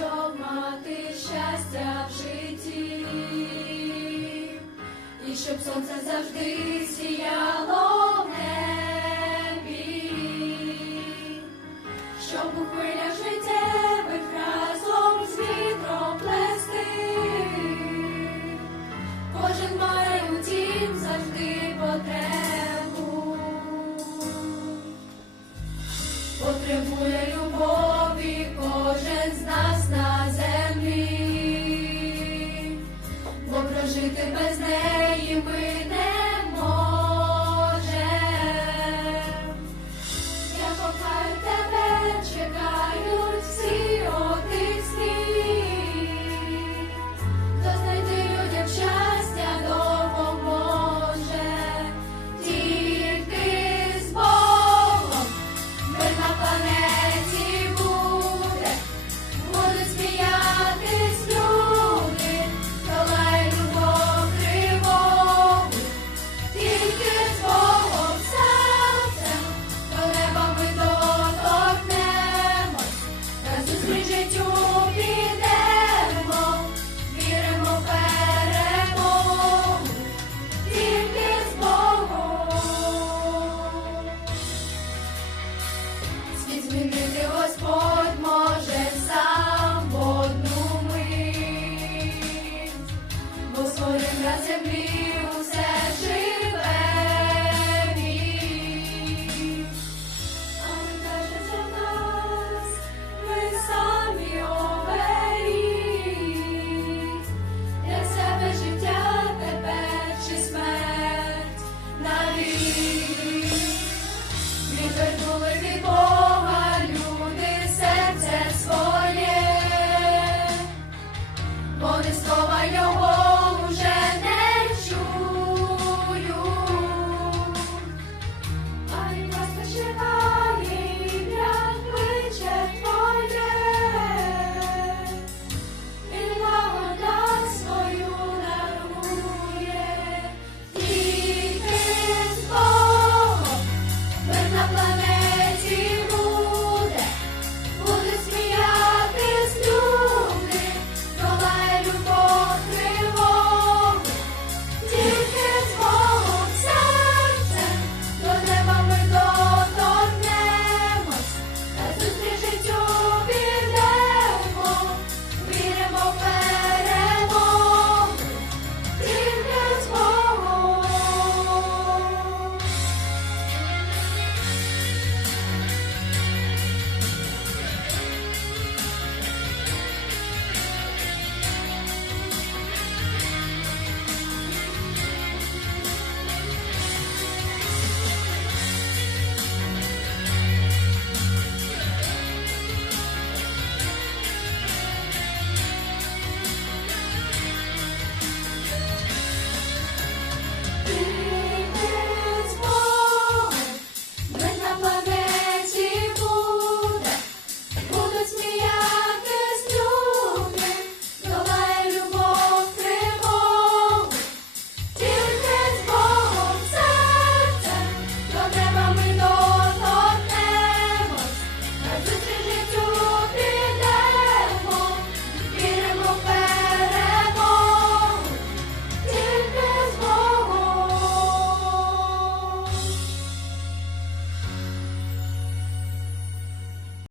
щоб мати щастя в житті, і щоб сонце завжди сіяло.